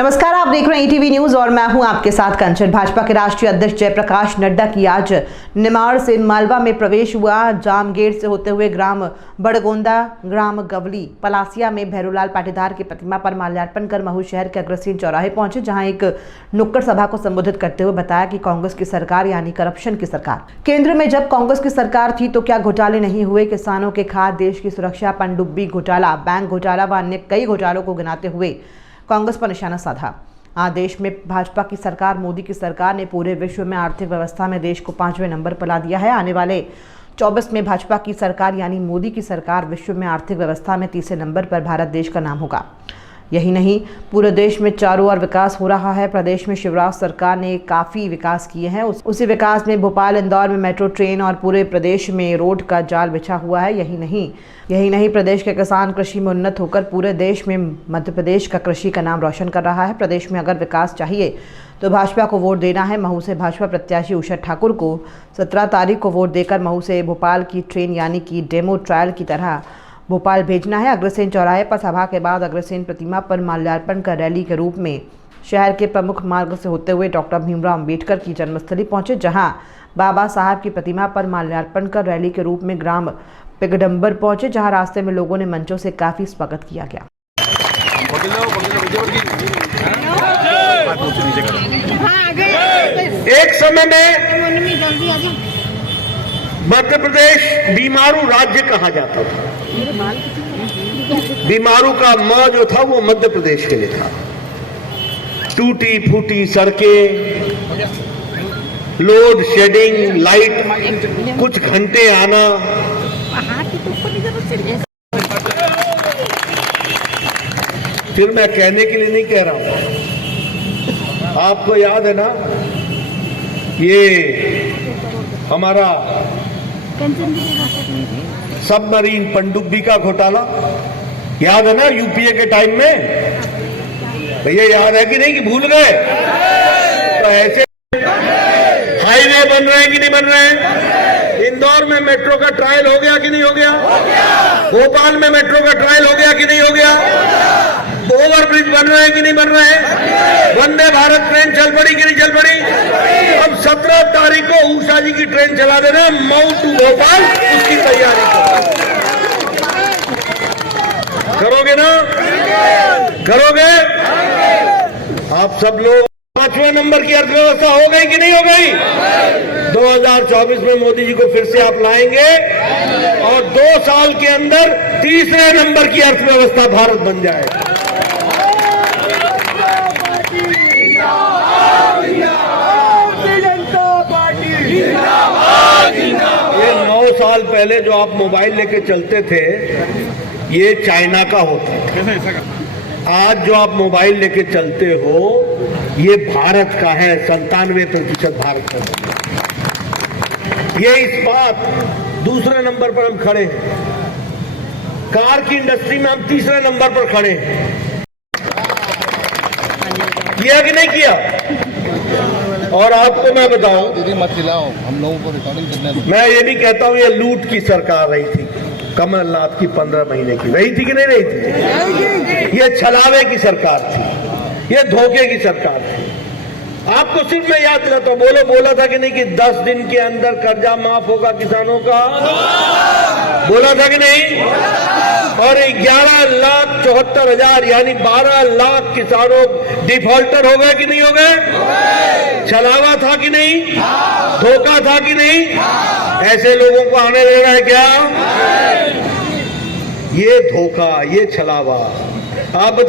नमस्कार, आप देख रहे हैं ईटीवी न्यूज और मैं हूं आपके साथ कंचन। भाजपा के राष्ट्रीय अध्यक्ष जयप्रकाश नड्डा की आज निमाड़ से मालवा में प्रवेश हुआ। जामगेट से होते हुए ग्राम बड़गोंदा, ग्राम गवली, पलासिया में भैरूलाल पाटीदार की प्रतिमा पर माल्यार्पण कर महू शहर के अग्रसेन चौराहे पहुंचे, जहां एक नुक्कड़ सभा को संबोधित करते हुए बताया कि कांग्रेस की सरकार यानी करप्शन की सरकार, केंद्र में जब कांग्रेस की सरकार थी तो क्या घोटाले नहीं हुए? किसानों के खाद, देश की सुरक्षा, पनडुब्बी घोटाला, बैंक घोटाला व अन्य कई घोटालों को गिनाते हुए कांग्रेस पर निशाना साधा। आज देश में भाजपा की सरकार, मोदी की सरकार ने पूरे विश्व में आर्थिक व्यवस्था में देश को 5वें नंबर पर ला दिया है। आने वाले 24 में भाजपा की सरकार यानी मोदी की सरकार विश्व में आर्थिक व्यवस्था में 3 नंबर पर भारत देश का नाम होगा। यही नहीं, पूरे देश में चारों ओर विकास हो रहा है। प्रदेश में शिवराज सरकार ने काफ़ी विकास किए हैं। उसी विकास में भोपाल, इंदौर में मेट्रो ट्रेन और पूरे प्रदेश में रोड का जाल बिछा हुआ है। यही नहीं, प्रदेश के किसान कृषि में उन्नत होकर पूरे देश में मध्य प्रदेश का कृषि का नाम रोशन कर रहा है। प्रदेश में अगर विकास चाहिए तो भाजपा को वोट देना है। महू से भाजपा प्रत्याशी उषा ठाकुर को 17 तारीख को वोट देकर महू से भोपाल की ट्रेन यानी कि डेमो ट्रायल की तरह भोपाल भेजना है। अग्रसेन चौराहे पर सभा के बाद अग्रसेन प्रतिमा पर माल्यार्पण कर रैली के रूप में शहर के प्रमुख मार्ग से होते हुए डॉक्टर भीमराव अंबेडकर की जन्मस्थली पहुंचे, जहां बाबा साहब की प्रतिमा पर माल्यार्पण कर रैली के रूप में ग्राम पिगडम्बर पहुंचे, जहां रास्ते में लोगों ने मंचों से काफी स्वागत किया गया। एक समय में मध्य प्रदेश बीमारू राज्य कहा जाता था। बीमारू का म जो था वो मध्य प्रदेश के लिए था। टूटी फूटी सड़कें, लोड शेडिंग, लाइट कुछ घंटे आना, फिर मैं कहने के लिए नहीं कह रहा हूं। आपको याद है ना, ये हमारा सबमरीन पनडुब्बी का घोटाला याद है ना, यूपीए के टाइम में? भैया याद है कि नहीं, कि भूल गए? तो ऐसे हाईवे बन रहे हैं कि नहीं बन रहे हैं? इंदौर में मेट्रो का ट्रायल हो गया कि नहीं हो गया? भोपाल में मेट्रो का ट्रायल हो गया कि नहीं हो गया? ओवरब्रिज बन रहे हैं कि नहीं बन रहे हैं? वंदे भारत ट्रेन चल पड़ी कि नहीं चल पड़ी? अब 17 तारीख को उषा जी की ट्रेन चला देना, मऊ टू भोपाल, उसकी तैयारी करोगे ना? करोगे? आप सब लोग 5वें नंबर की अर्थव्यवस्था हो गई कि नहीं हो गई? 2024 में मोदी जी को फिर से आप लाएंगे और 2 साल के अंदर 3रे नंबर की अर्थव्यवस्था भारत बन जाएगा। ये 9 साल पहले जो आप मोबाइल लेके चलते थे, ये चाइना का होता था। आज जो आप मोबाइल लेके चलते हो, ये भारत का है। 97% भारत का है। ये इस बात 2रे नंबर पर हम खड़े हैं। कार की इंडस्ट्री में हम 3रे नंबर पर खड़े हैं। किया कि नहीं किया? और आपको मैं बताऊं, दीदी मत खिलाओ, हम लोगों को रिकॉर्डिंग करने दो। मैं ये भी कहता हूं, ये लूट की सरकार रही थी कमलनाथ की 15 महीने की, रही थी कि नहीं रही थी? ये छलावे की सरकार थी, ये धोखे की सरकार थी। आपको सिर्फ मैं याद दिलाता हूं, बोला था कि नहीं कि 10 दिन के अंदर कर्जा माफ होगा किसानों का? बोला था कि नहीं? और 11,74,000 यानी 12 लाख किसानों डिफॉल्टर हो गए कि नहीं हो गए? छलावा था कि नहीं? धोखा था कि नहीं? ऐसे लोगों को आने देना है क्या? ये धोखा, ये छलावा आप